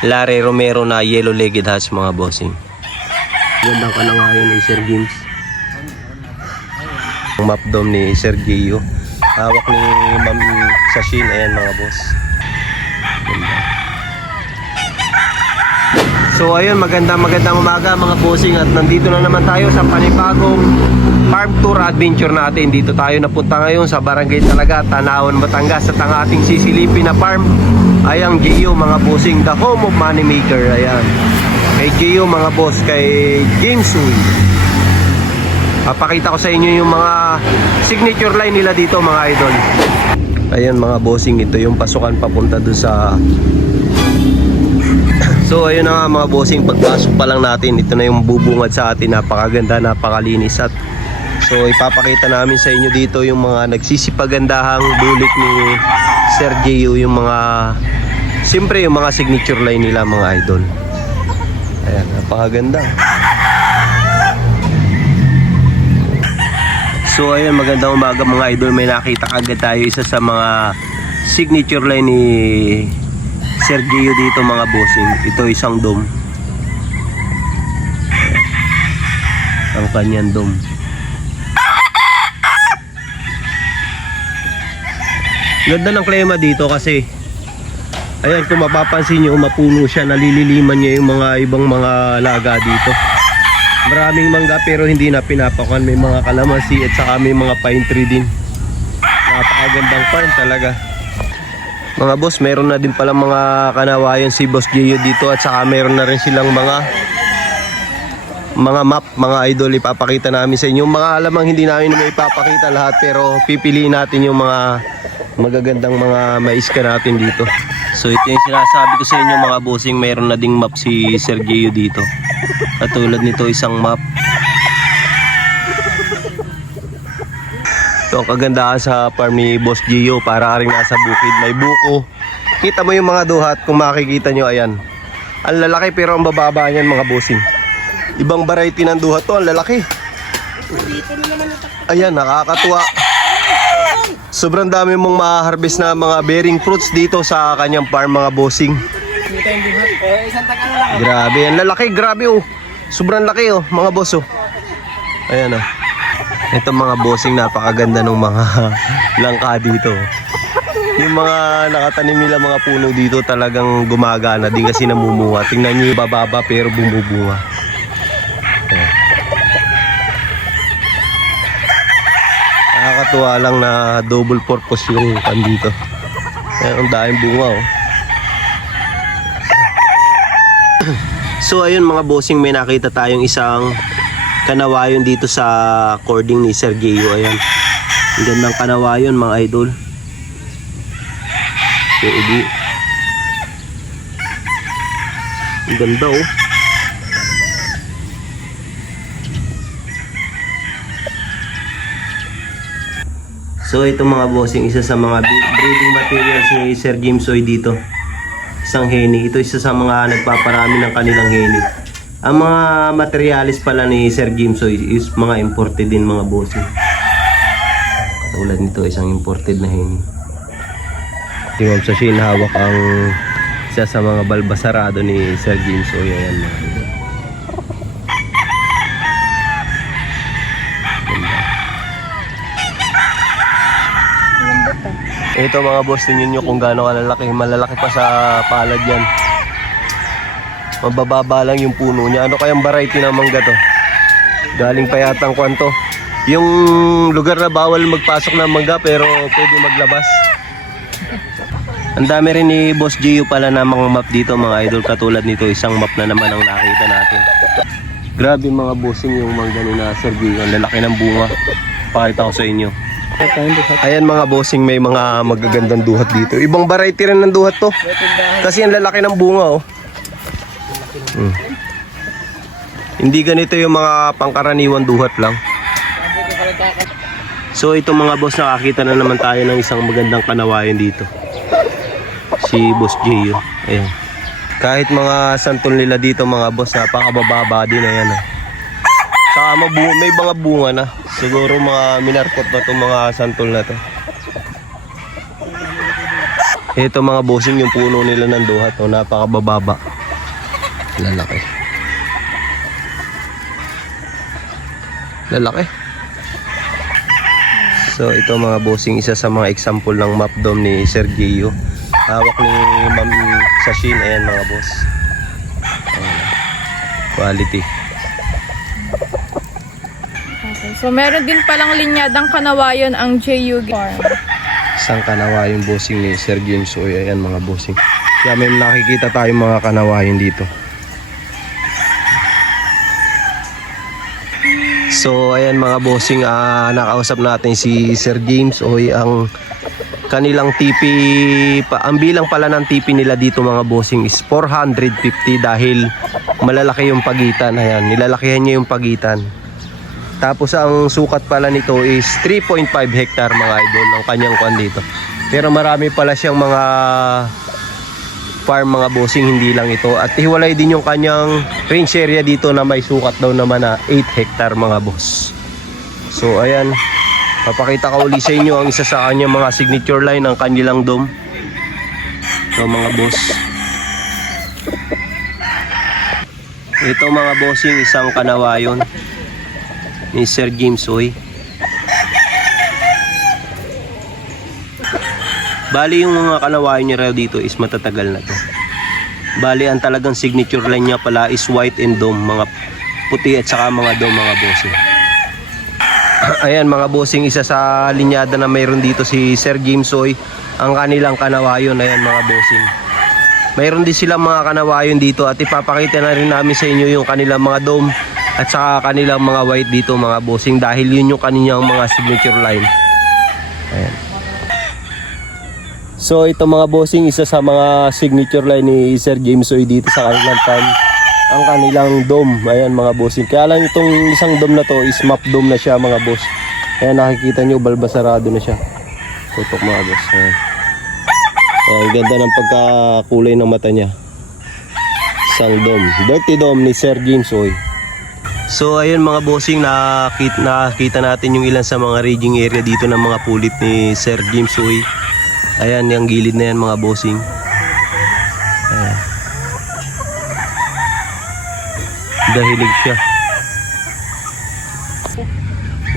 Larry Romero na yellow-legged hatch mga bossing. Gandang kalangayon ni Sir Gims. Ang map dome ni Sir Gio. Hawak ni Ma'am Sashin. Ayan mga boss. Ganda. So ayun, magandang umaga mga bossing. At nandito na naman tayo sa panibagong farm tour adventure natin. Dito tayo napunta ngayon sa Barangay Talaga, Tanawan, Batangas. At ang ating sisilipin na farm ay ang Gio mga bossing, the home of moneymaker. Ayan, kay Gio mga boss, kay Ginsoy. Papakita ko sa inyo yung mga signature line nila dito mga idol. Ayan mga bossing, ito yung pasukan papunta dun sa so ayun na nga mga bossing, pagpasok pa lang natin, ito na yung bubungad sa atin. Napakaganda, napakalinis. At so ipapakita namin sa inyo dito yung mga nagsisipagandahang bulik ni Sir Gio, yung mga siyempre yung mga signature line nila mga idol. Ayan, napakaganda. So ayun, magandang umaga mga idol. May nakita agad tayo, isa sa mga signature line ni Sir Gio dito mga bossing. Ito isang dome, ang kanyang dome. Ganda ng klima dito kasi ayan, kung mapapansin nyo, mapuno siya, nalililiman niya yung mga ibang mga laga dito. Maraming mangga pero hindi na pinapakuan. May mga kalamansi at saka may mga pine tree din. Napakagandang farm talaga mga boss. Meron na din pala mga kanawayan si Boss Gio dito. At saka meron na rin silang mga map mga idol. Ipapakita namin sa inyo mga alamang hindi namin may ipapakita lahat, pero pipiliin natin yung mga magagandang mga maiska natin dito. So ito yung sinasabi ko sa inyo mga bossing, meron na ding map si Sir Gio dito. Katulad nito, isang map. So ang kagandahan sa farm ni Boss Gio, para rin nasa bukid, may buko. Kita mo yung mga duhat kung makikita nyo. Ayan, ang lalaki pero ang bababa niyan mga bossing. Ibang variety ng duhat to, ang lalaki. Ayan, nakakatuwa. Sobrang dami mong ma-harvest na mga bearing fruits dito sa kanyang farm mga bossing. Grabe, ang lalaki, grabe oh. Sobrang laki oh mga boss oh. Ayan oh. Ito mga bossing, napakaganda ng mga langka dito. Yung mga nakatanim nila mga puno dito talagang gumagana din kasi namumuha. Tingnan nyo yung bababa pero bumubunga. Ayan. Nakakatuwa lang na double purpose yung dito. Ayan, ang daming bunga oh. So ayun mga bossing, may nakita tayong isang kanawayon dito sa cording ni Sir Gio. Ayan, ang gandang kanawayon mga idol. So ang ganda oh. So ito mga bossing, isa sa mga breeding materials ni Sir Gimsoy dito. Isang heni. Ito isa sa mga nagpaparami ng kanilang heni. Ang mga materialis pala ni Sir Gimsoy is mga imported din mga bossing. Katulad nito, isang imported na heni. Si Ma'am Sashin hawak ang isa sa mga balbasarado ni Sir Gimsoy. Ayan mga idol. Ito mga boss, tingin nyo kung gaano kalalaki. Malalaki pa sa palad yan. Mabababa lang yung puno niya. Ano kayang variety ng mangga to? Galing pa yatang kwanto. Yung lugar na bawal magpasok ng mangga pero pwede maglabas. Ang dami rin ni Boss Gio pala na mga map dito mga idol. Katulad nito, isang map na naman ang nakita natin. Grabe mga bossing yung mangga ni na Sir Gio. Ang lalaki ng bunga. Pakita ko sa inyo. Ayan mga bossing, may mga magagandang duhat dito. Ibang variety rin ng duhat to. Kasi ang lalaki ng bunga oh. Hindi ganito yung mga pangkaraniwan duhat lang. So itong mga boss, nakakita na naman tayo ng isang magandang kanawayan dito. Si Boss Gio. Ayan. Kahit mga santol nila dito mga boss, napakabababa din. Ayan oh. Saka may mga bunga na. Siguro mga minarkot na itong mga santol na to. Ito mga bossing, yung puno nila ng duhat oh, napakabababa. Lalaki. Lalaki. So ito mga bossing, isa sa mga example ng map dome ni Sergio. Hawak ni Ma'am Sashin. Ayan mga boss. Ayan. Quality. Okay. So meron din palang linyadang kanawayon ang JU Farm. Isang kanawayon bossing ni Sir James Oy. Ayan mga bossing. Kaya may nakikita tayong mga kanawayon dito. So ayan mga bossing, nakausap natin si Sir James Oy. Ang kanilang TP, ang bilang pala ng TP nila dito mga bossing is 450 dahil malalaki yung pagitan. Ayan, nilalakihan niya yung pagitan. Tapos ang sukat pala nito is 3.5 hectare mga idol ng kanyang kwan dito. Pero marami pala siyang mga farm mga bossing, hindi lang ito. At hiwalay din yung kanyang range area dito na may sukat daw naman na 8 hectare mga boss. So ayan, papakita ko uli sa inyo ang isa sa kanyang mga signature line ng kanilang dome. So mga boss, ito mga bossing, isang kanawayon ni Sir James Oy. Bali yung mga kanawayon niya raw dito is matatagal na to. Bali ang talagang signature line niya pala is white and dome, mga puti at saka mga dome mga bossing. Ayan mga bossing, isa sa linyada na mayroon dito si Sir James Oy, ang kanilang kanawayon. Ayan mga bossing, mayroon din silang mga kanawayon dito at ipapakita na rin namin sa inyo yung kanilang mga dome at saka kanilang mga white dito mga bossing, dahil yun yung kanilang mga signature line. Ayan. So ito mga bossing, isa sa mga signature line ni Sir James Oy dito sa kanilang farm, ang kanilang dome. Ayan mga bossing, kaya lang itong isang dome na to is map dome na siya mga boss. Ayan, nakikita nyo, balbasarado na siya. Tutok mga boss. Ayan. Ayan, ganda ng pagkakulay ng mata niya. Isang dome, dirty dome ni Sir James Oy. So ayun mga bossing, nakita natin yung ilan sa mga raging area dito ng mga pulit ni Sir James Oy. Ayan, yung gilid na yan mga bossing. Ayan. Dahilig siya.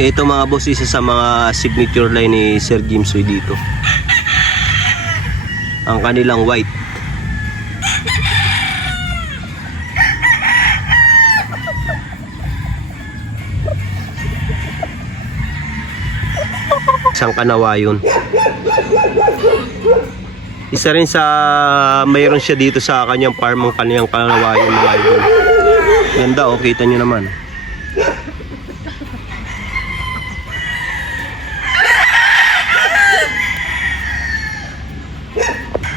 Ito mga boss, isa sa mga signature line ni Sir James Oy dito, ang kanilang white. Isang kanawayon. Isa rin sa mayroon siya dito sa kanyang farm, ang kanyang kanawayon mga idol. Ganda oh, kita nyo naman.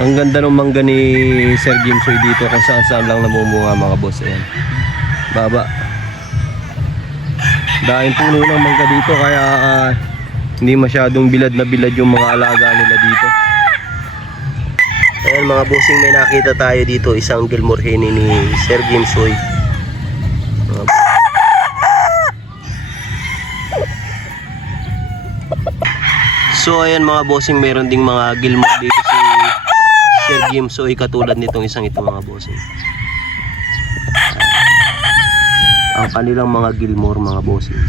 Ang ganda ng mangga ni Sir James Oy dito, kung saan saan lang namumunga mga boss. Ayan, baba. Dahil puno ng mangga dito, kaya hindi masyadong bilad na bilad yung mga alaga nila dito. Ayan mga bossing, may nakita tayo dito, isang Gilmore Henny ni Sir James Oy. So ayan mga bossing, mayroon ding mga Gilmore dito si Sir James Oy, katulad nitong isang ito mga bossing. Ang kanilang mga Gilmore mga bossing.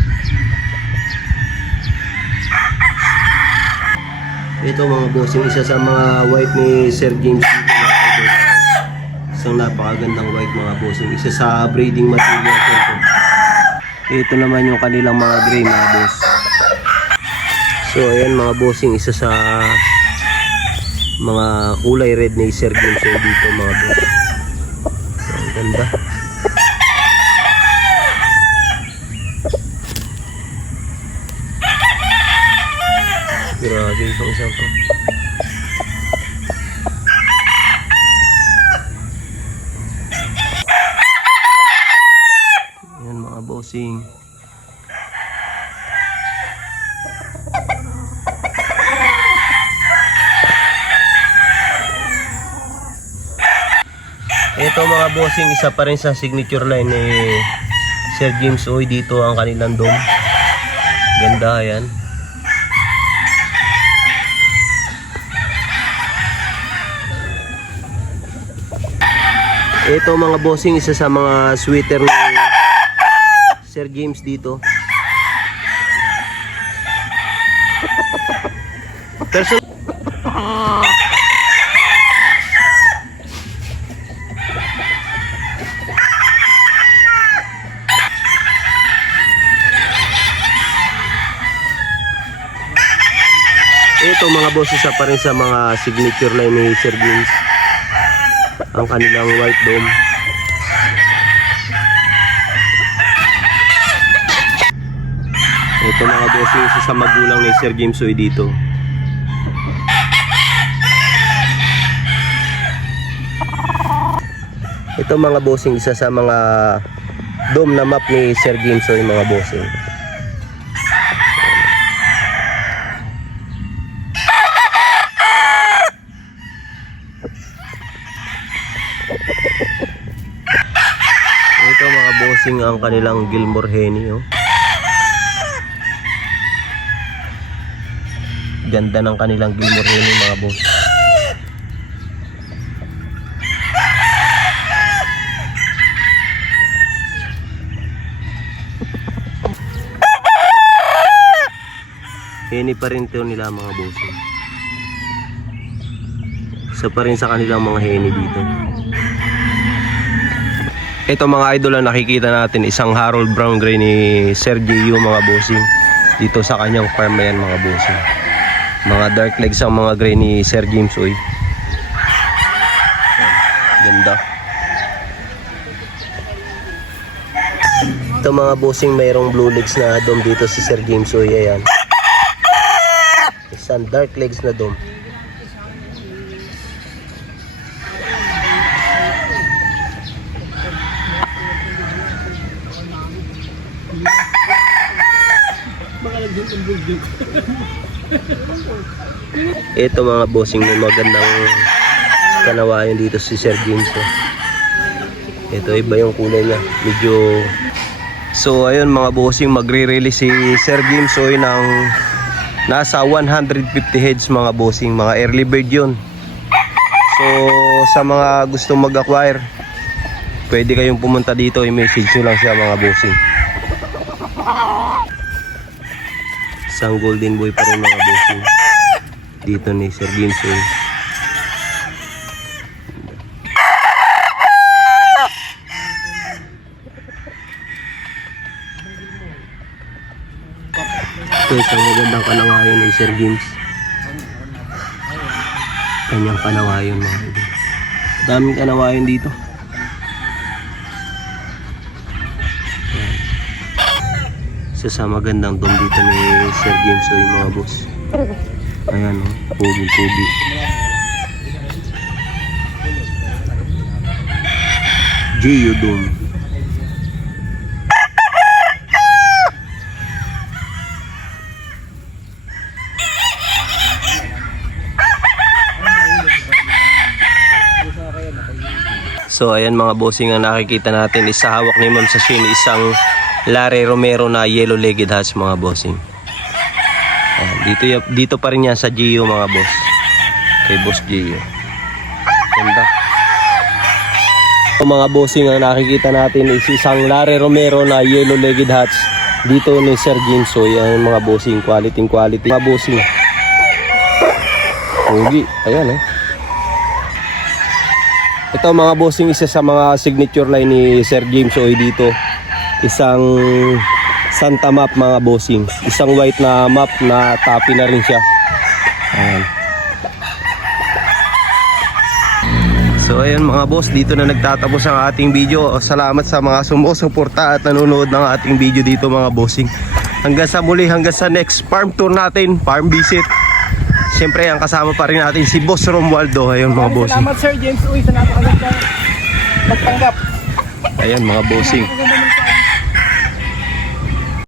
Ito mga bossing, isa sa mga white ni Sir James dito mga idol. Isang napakagandang white mga bossing, isa sa breeding material ito. Ito naman yung kanilang mga gray mga boss. So ayan mga bossing, isa sa mga kulay red ni Sir James dito mga boss. Ang ganda. Grabe itong isang to. Ayan mga bossing. Ito mga bossing, isa pa rin sa signature line ni Sir James Oy dito, ang kanilang dome. Ganda yan. Ito mga bossing, isa sa mga sweater ni Sir James dito. Person Ito mga boss, isa pa rin sa mga signature line ni Sir James, ang kanilang white dome. Ito mga boss, isa sa magulang ni Sir James Oy dito. Ito mga bossing, isa sa mga dome na map ni Sir James Oy mga bossing. Ito mga bossing ang kanilang Gilmore Henny, oh. Ganda ng kanilang Gilmore Henny mga boss. Henny pa rin ito nila mga bossing. Isa pa rin sa kanilang mga Henny dito. Ito mga idol, ang nakikita natin, isang Harold Brown Gray ni Sir Gio mga bossing dito sa kanyang farm yan mga bossing. Mga dark legs ang mga gray ni Sir James Oy. Ganda. Ito mga bossing, mayroong blue legs na dome dito si Sir James Oy. Ayan, isang dark legs na dome. Ito mga bossing, may magandang kanawayan dito si Sir James. Ito iba yung kulay niya, medyo. So ayun mga bossing, magre-release si Sir James Oy ng nasa 150 heads mga bossing, mga early bird yun. So sa mga gustong mag-acquire, pwede kayong pumunta dito, i-message nyo lang siya mga bossing. Isang golden boy pa rin mga bossing dito ni Sir James Oy. Ito isang magandang kanawayon ni Sir James. Kanyang kanawayon mga idol. Daming kanawayon dito. Isa sa magandang dome dito ni Sir James Oy mga boss. Ayan o, pugi-pugi. Gio Dome. So ayan mga bossing, ang nakikita natin is sa hawak ni Ma'am Sashimi, isang Larry Romero na yellow legged hats mga bossing. Ayan, dito pa rin yan sa Gio mga boss. Kay Boss Gio. Ganda. So mga bossing, ang nakikita natin is isang Larry Romero na yellow legged hats dito ni Sir James Oy. Ayan mga bossing, quality mga bossing. Pugi, ayan eh. Ito mga bossing, isa sa mga signature line ni Sir James Oy dito. Isang Santa map mga bossing. Isang white na map na tapi na rin siya. Ayan. So ayun mga boss, dito na nagtatapos ang ating video. Salamat sa mga sumusuporta at nanonood ng ating video dito mga bossing. Hanggang sa muli, hanggang sa next farm tour natin, farm visit. Siyempre ang kasama pa rin natin si Boss Romualdo. Ayun mga bossing. Salamat Sir James Uy sa napakaganda pagtanggap. Ayan mga bossing.